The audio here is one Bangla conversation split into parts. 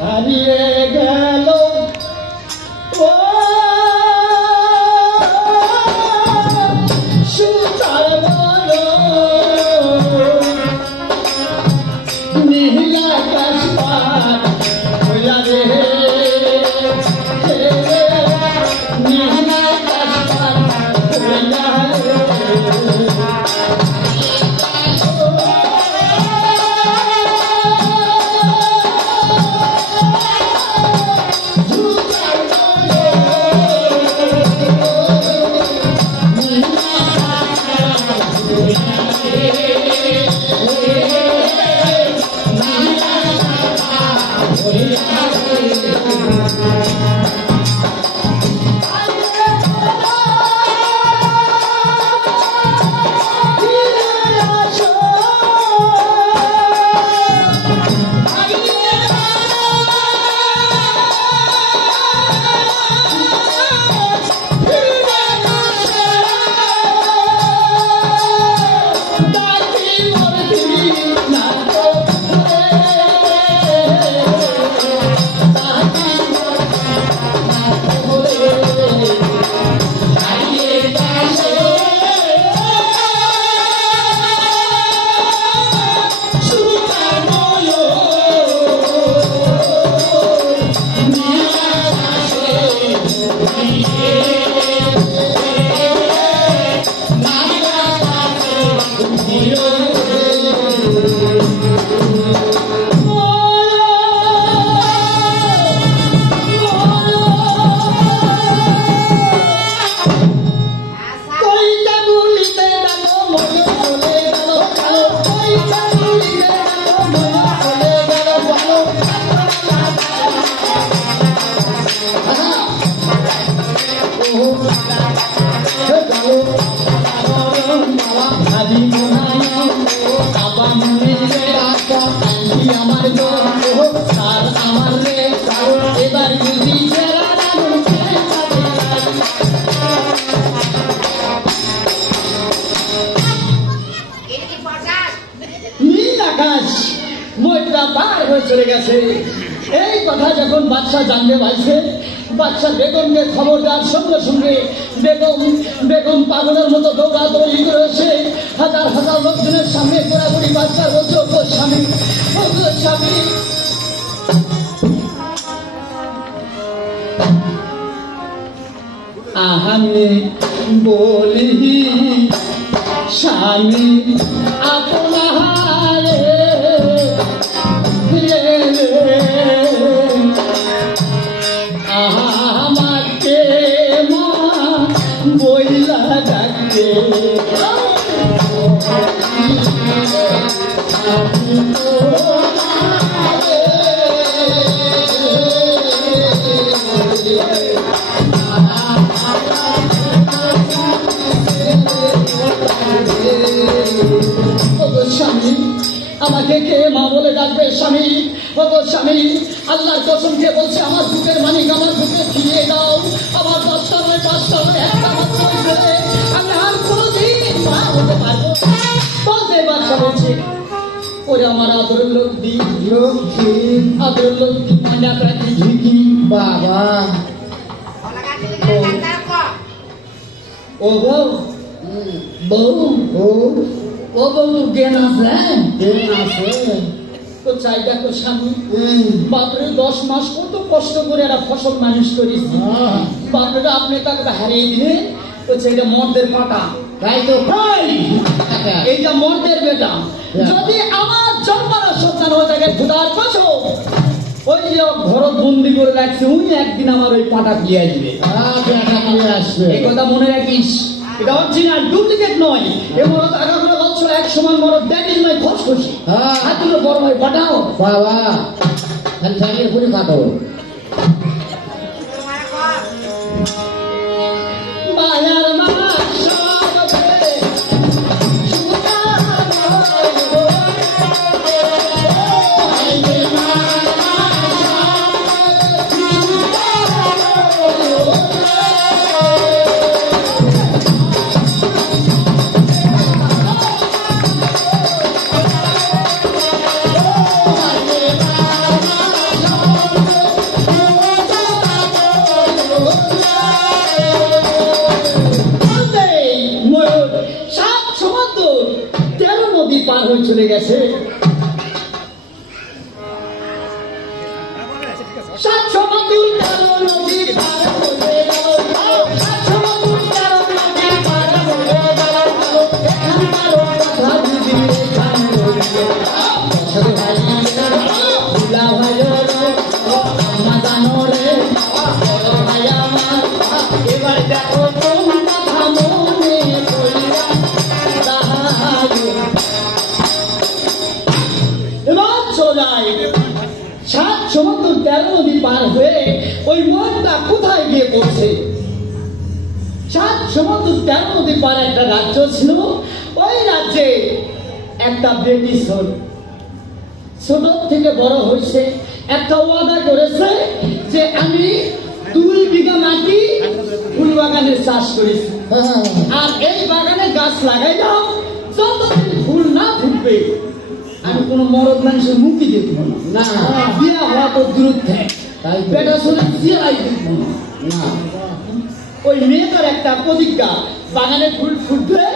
হারিয়ে গেল সুতার বলো নীলা কাশপাত হইলা রে নীলা কাশপাত হইলা রে চলে গেছে। এই কথা যখন বাদশা জানতে পারছে, বাদশা বেগমকে খবর দেওয়ার সঙ্গে সঙ্গে বেগম পাগলের মতো দৌড়াদৌড়ি করেছে। হাজার হাজার লোকজনের সামনে ঘোরাঘুরি বাদশা বলছে, ও স্বামী, ও স্বামী, আমি বলি স্বামী আপনার আমাকে মা বইলা ডাকে স্বামী আমাকে কে মা বলে ডাকবে? স্বামী, ওগো স্বামী, আল্লাহর কসমকে বলছে, আমার বুকের মানিক আমার বুকে ফিরিয়ে দাও। আমার 10টা নয় 5টা নয় একটা মাত্র ছেলে, আমি আর কোনোদিন মা হতে পারবো বলতে বাচ্চা বলছে, ওরে আমার আদরের লোক দি আদরের লোক মানে আপনার ঝুঁকি বাবা ও বউ বউ ও বউ তো জ্ঞান আছে তো চাই দেখো স্বামী, বাপরে 10 মাস কত কষ্ট করে একটা ফসল মানুষ করিস, বাপরে আপনি তাকে হারিয়ে দিলে বলছে এটা মর্দের পাটা, তাই তো এইটা মর্দের বেটা। যদি আমার জন্মানো সন্তান হয়ে থাকে খুদার কসম, ওই যে ঘর বন্দি করে রাখছে, উনি একদিন আমার ওই পাটা দিয়ে আসবে, এই কথা মনে রাখিস। এটা অরিজিনাল, ডুপ্লিকেট নয়। এমন আগামীরা বলছো এক সমান বড় ড্যাডির নয় খসখসি, হাত তুলে বড় হয় পাঠাও বাবা, খালি চালিয়ে করে কাটো মায়ার মা পার হয়ে চলে গেছে। 700 বছর তেরো নদী পার হয়ে গেল, 700 বছর তেরো নদী পার হয়ে গেল, এখানকার কথা যদি এখানে রইল, বছর ভাই ভুলা ভাই আম্মা জানো রে, বড় ভাই আমার এবার দেখো কোন কথা মনে করিয়া এবার চলাই 700 বছর তেরো নদী পার হয়ে ওই মনটা কোথায় গিয়ে পড়ছে? 700 বছর তেরো নদী পার একটা রাজ্য ছিল, ওই রাজ্যে একটা বেটি ছিল, ছোট থেকে বড় হয়েছে, একটা ওয়াদা করেছে যে আমি 2 বিঘা মাটি ফুল বাগানের চাষ করেছি, আর এই বাগানে গাছ লাগাই দাও, যতদিন ফুল না ফুটবে আমি কোন মরদ মানুষের মুক্তি দেখব না, বিয়া হওয়া তো দূর থেকে বেটা শুনে জিয়াই দেখব না। ওই মেয়েটার একটা প্রতিজ্ঞা, বাগানে ফুল ফুটবে,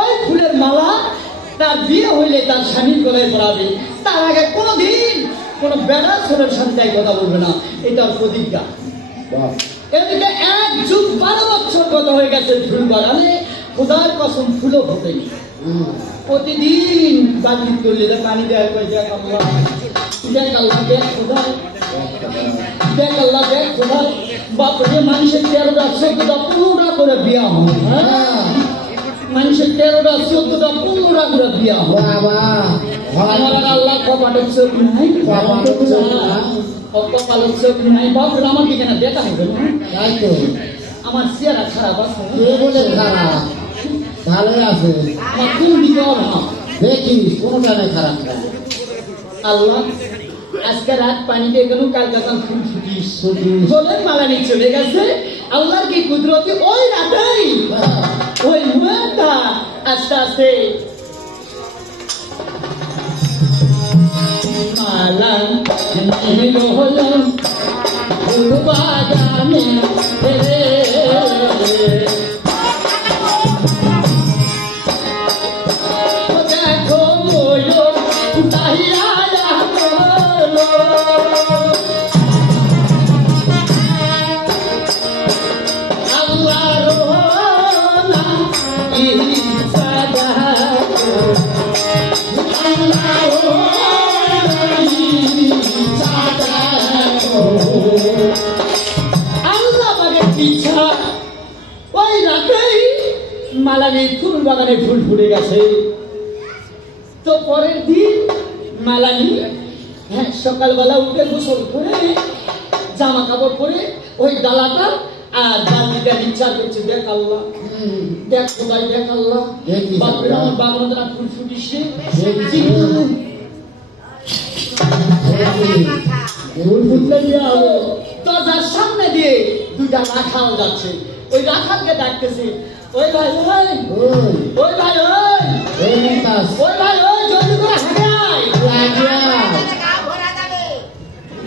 ওই ফুলের মালা তার বিয়ে হইলে তার স্বামীর গলায় পড়াবে, তার আগে কোনোদিন কোন বেটা ছেলের সাথে কথা বলবে না, এটার প্রতিজ্ঞা। এদিকে 1 যুগ 12 বছর কত হয়ে গেছে ফুল বাগানে, খোদার কসম ফুলও ফোটেনি। প্রতিদিন বাজি করলে পানি দেওয়ার করে দেখ আল্লাহ, দেখ আল্লাহ, দেখ খোদা, দেখ আল্লাহ, দেখ খোদা। বাপরে মানুষের 13টা 14টা 15টা করে বিয়া হয়, মানুষের 13টা 14টা 15টা করে বিয়া হয়। আমার আর আল্লাহ কপাটের চোখ নাই, কপালের চোখ নাই। বাপরে আমার দিকে না দেখা হবে না, আমার চেহারা খারাপ আছে, ভালোই আছে, আমার কোন দিকে অভাব দেখিস কোনটা নেই খারাপ। আল্লাহ আজকে রাত পানি দিয়ে গেল, কাল কাল ফুল ফুটিস বলে মালানি চলে গেছে। আল্লাহর কি কুদরতি, ওই রাতেই ওই মেয়েটা আস্তে আস্তে মালা নিল হলো ফুল বাগানে মালানি ফুল বাগানে ফুল ফুটে গেছে। তো পরের দিন মালানি সকালবেলা উঠে গোসল করে জামা কাপড় পরে ওই ডালাটা আর বালতিটা ইচ্ছা করছে, দেখ আল্লাহ, দেখ সবাই, দেখ আল্লাহ, বাপরে আমার বাগানটা ফুল ফুটিছে। দরজার সামনে দিয়ে 2টা রাখাল যাচ্ছে, ওই রাখালকে ডাকতেছে, ওই ভাই ওই, ওই ভাই ওই, ওই ভাই ওই, জলদি করে হাঁটে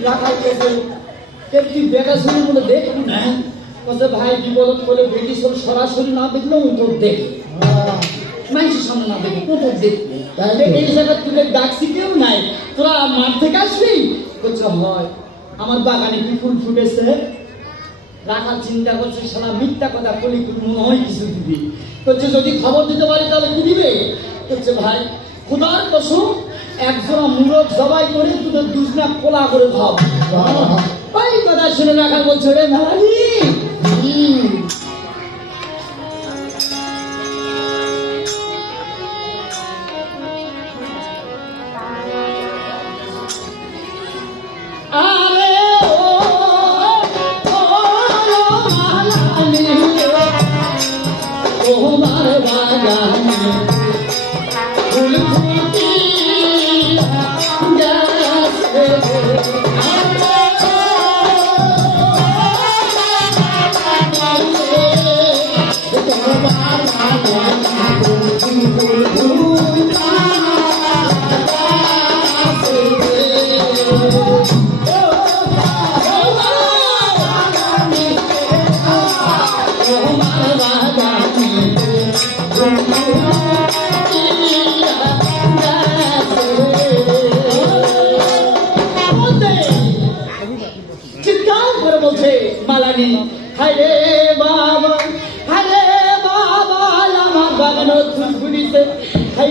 রাখাল কি বেটা শুনে বলে দেখুন না, ভাই বিপদ করে বেটি সরাসরি না দেখলেও তোর দেখ, মানুষের সামনে না দেখে কোথায় দেখবে, এই জায়গা তুলে ডাকছি কেউ নাই, তোরা মাঠ থেকে আসবি, বলছে হয় আমার বাগানে কি ফুল ফুটেছে। রাখাল চিন্তা করছে, সারা মিথ্যা কথা বলি মনে হয় কিছু দিবি, বলছে যদি খবর দিতে পারি তাহলে কি দিবে, বলছে ভাই খোদার কসম একজোড়া মুরগ জবাই করে তোদের দুজনা কোলা করে ভাব। ওই কথা শুনে রাখাল বলছে, রে নারানি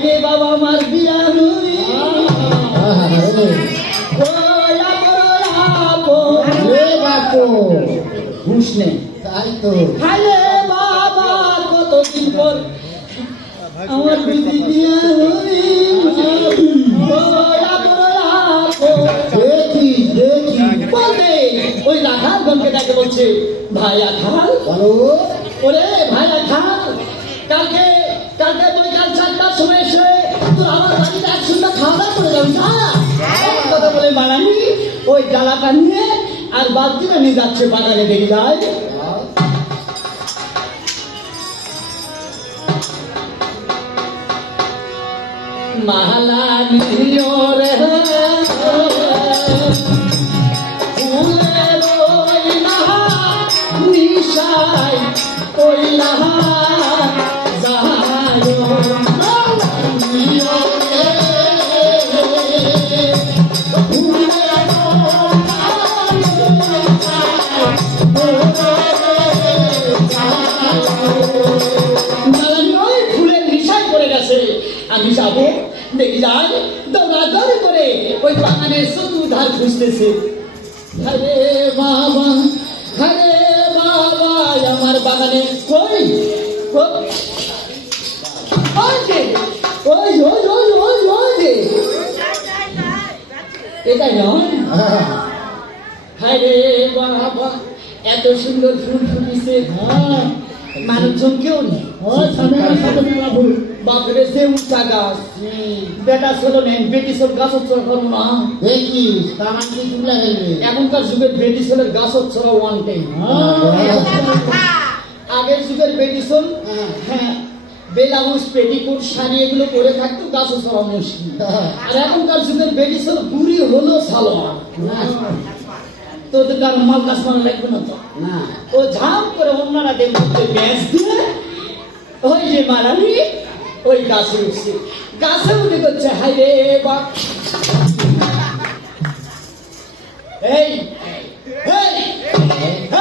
রে বাবা আমার বিয়া হই ঘুষ নেই তাই তো হায় বাবা কতদিন পর আমার বিধি বিয়া হই দেখি দেখি বলবে ওই রাখাল গনকে ডাকে বলছে ভাই আখাল বলো ওরে ভাই আখাল কালকে কালকে বৈকাল 4টার সময় এসে তুই আমার বাড়িতে এক সন্ধ্যা খাওয়া দাওয়া করে যাবি না এমন কথা বলে বানানি ওই ডালাটা নিয়ে আর বালতিটা নিয়ে যাচ্ছে বাগানে দেখে যায় মালা নিও রে ফুলের ওই নাহা নিশাই ওই নাহা যায় নিও রে ফুলের নিশাই পড়ে গেছে আমি যাবো দেখি যাই দৌড়াদৌড়ি করে ওই বাগানের চতুর্ধার খুঁজতেছে হরে বাবা আমার বাগানে কই এটাই নয় হরে বাবা এত সুন্দর ফুল ফুটিছে মানুষজন কেউ নেই বাপরে সে উঁচা গাছ বেটা ছিল নেই বেটি সব গাছ উৎসব করবো না দেখি তামান কি তুলে গেলে এখনকার যুগের বেটি ছেলের গাছ উৎসব ওয়ান টাইম আগের যুগের বেটি ছিল হ্যাঁ বেলাউজ পেটিকুট শাড়ি এগুলো পরে থাকতো গাছ উৎসব মুশকিল আর এখনকার যুগের বেটি ছিল বুড়ি হলো সালোয়ার তো ওদের কার মাল গাছ মানা লাগবে না তো না ও ঝাম করে অন্যরা দেখতে ব্যাস দিয়ে ওই যে মারানি ওই গাছে উঠছে গাছে উঠে করছে হাই রে বা এই এই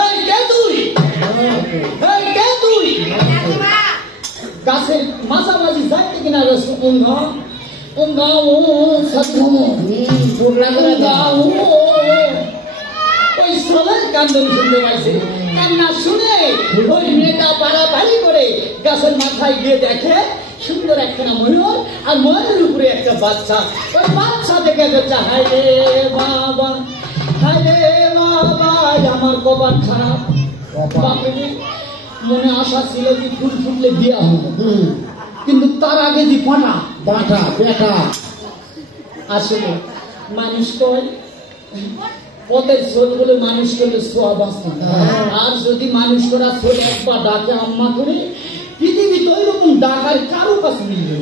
এই কে তুই এই কে তুই গাছের মাঝামাঝি যাইতে কিনা রয়েছে উঙ্গা ও সাধু পুরলা করে দাও ওই সবাই কান্দন শুনতে পাইছে কান্না শুনে ওই মেয়েটা পাড়াপাড়ি করে গাছের মাথায় গিয়ে দেখে সুন্দর একখানা ময়ূর আর ময়ূরের উপরে একটা বাচ্চা ওই বাচ্চা দেখে যাচ্ছে হায় রে বাবা আমার কপাল খারাপ বাপরে মনে আশা ছিল যে ফুল ফুটলে বিয়া হবো কিন্তু তার আগে যে পাটা বাটা বেটা আসলে মানুষ কয় পথের ছোট বলে মানুষ করলে সোয়া বাঁচতে আর যদি মানুষ করা ছোট একবার ডাকে আম্মা করে পৃথিবীতে ওই রকম ডাকার কারো কাছে মিলবে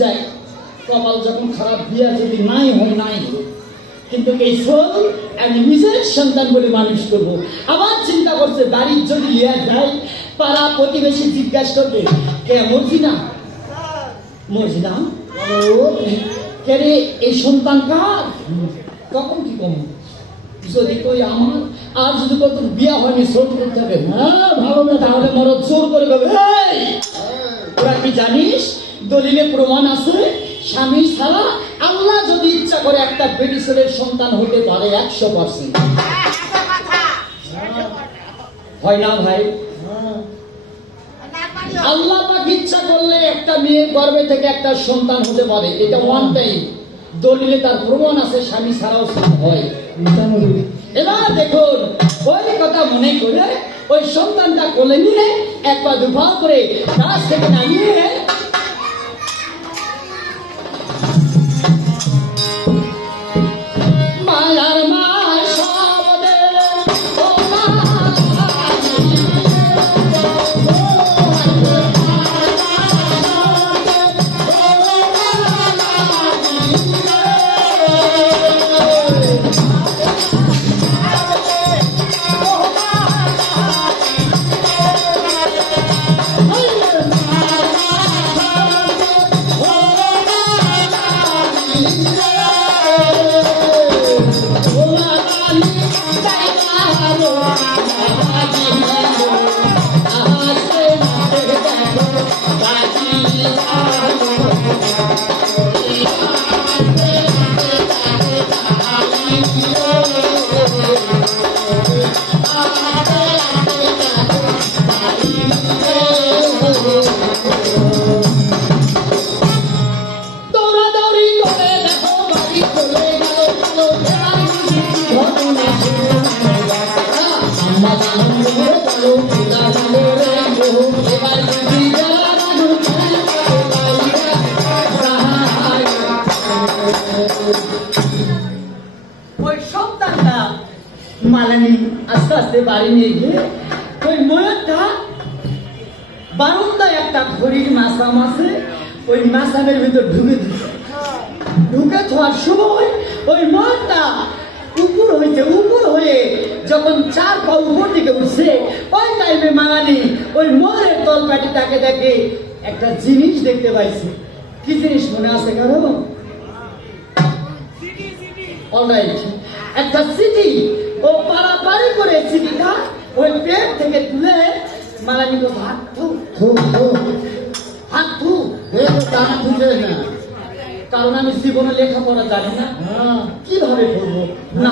যাই কপাল যখন খারাপ বিয়া যদি নাই হয় নাই কিন্তু এই ছোট আমি নিজের সন্তান বলে মানুষ করব আবার চিন্তা করছে বাড়ির যদি লিয়া যায় পাড়া প্রতিবেশী জিজ্ঞাসা করবে কে মরছি না কে রে এই সন্তান কার তখন কি কম যদি কই আমার আর যদি কত বিয়া হয়নি ছোট করতে হবে হ্যাঁ ভালো না তাহলে মরদ জোর করে দেবে ওরা কি জানিস দলিলে প্রমাণ আছে স্বামী ছাড়া আল্লাহ যদি ইচ্ছা করে একটা বেটি ছেলের সন্তান হতে পারে 100%। হয় না ভাই আল্লাহ পাক ইচ্ছা করলে একটা মেয়ে গর্ভে থেকে একটা সন্তান হতে পারে এটা ওয়ান টাইম দলিলে তার প্রমাণ আছে স্বামী ছাড়াও হয় এবার দেখুন ওই কথা মনে করে ওই সন্তানটা কোলে নিয়ে একবার দুফা করে গাছ থেকে নামিয়ে মায়ার মায় সব দে ও মা আস্তে বাড়ি নিয়ে গিয়ে ওই ময়ূরটা বারান্দায় একটা ঘড়ির মাসাম আছে, ওই মাসামের ভিতর ঢুকে দিচ্ছে। ঢুকে থাকার সময় ওই ময়ূরটা উপর হয়ে যখন 4 পা উপর দিকে উঠছে, ওই টাইমে মাঙানি ওই ময়ূরের তলপাটি তাকে দেখে একটা জিনিস দেখতে পাইছে। কি জিনিস মনে আছে কারো? অলরাইট, একটা চিঠি। ও পারাপারি করে চিঠিটা ওই পেট থেকে তুলে মাঙানি বলছে, হাত থু, হাত থু। টাকা তুলে না, কারণ আমি জীবনে লেখাপড়া জানি না, কিভাবে করবো না।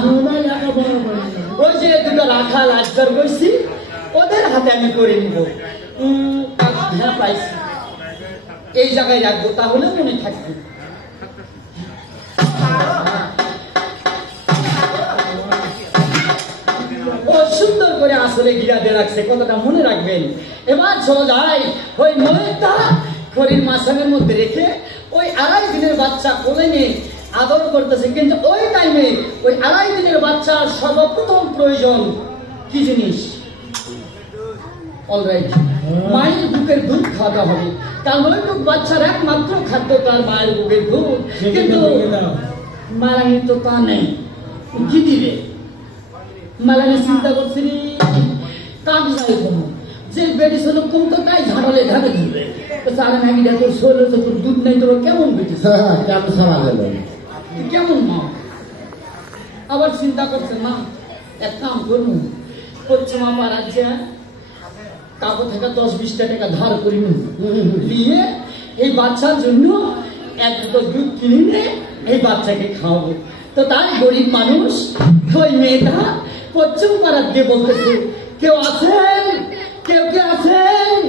ওই যে দুটো রাখাল আজগার করছি, ওদের হাতে আমি করে নিব। হ্যাঁ পাইছি, এই জায়গায় রাখবো, তাহলে মনে থাকবে। ও সুন্দর করে আসলে গিরা দিয়ে রাখছে, কতটা মনে রাখবেন। এবার চলো যাই, ওই ময়ূরটা খড়ির মাসামের মধ্যে রেখে ওই 2.5 দিনের বাচ্চা কোলে নিয়ে আদর করতেছে। কিন্তু ওই টাইমে ওই 2.5 দিনের বাচ্চার সর্বপ্রথম প্রয়োজন কি জিনিস? অলরাইট, মায়ের বুকের দুধ খাওয়াতে হবে, কারণ ওইটুক বাচ্চার একমাত্র খাদ্য তার মায়ের বুকের দুধ। কিন্তু মারানি তো তা নেই, কি দিবে? মালানি চিন্তা করছি কাজ যাই কোনো যে বেটি শোনো কম তো তাই ঝাড়ালে ঝাড়ে দিবে। সারা ম্যাগিটা তোর শোলো, তোর দুধ নেই, তোর কেমন বেটি কেমন মা? আবার চিন্তা করছে মা এক কাম করবো, করছে মা পাড়াচ্ছে কাকু থেকে 10-20 টাকা ধার করি নিয়ে এই বাচ্চার জন্য 1 দুটো দুধ কিনে এই বাচ্চাকে খাওয়াবো। তো তাই গরিব মানুষ ওই মেয়েটা পশ্চিম পাড়ার দিয়ে বলতেছে, কেউ আছেন? কেউ কে আছেন?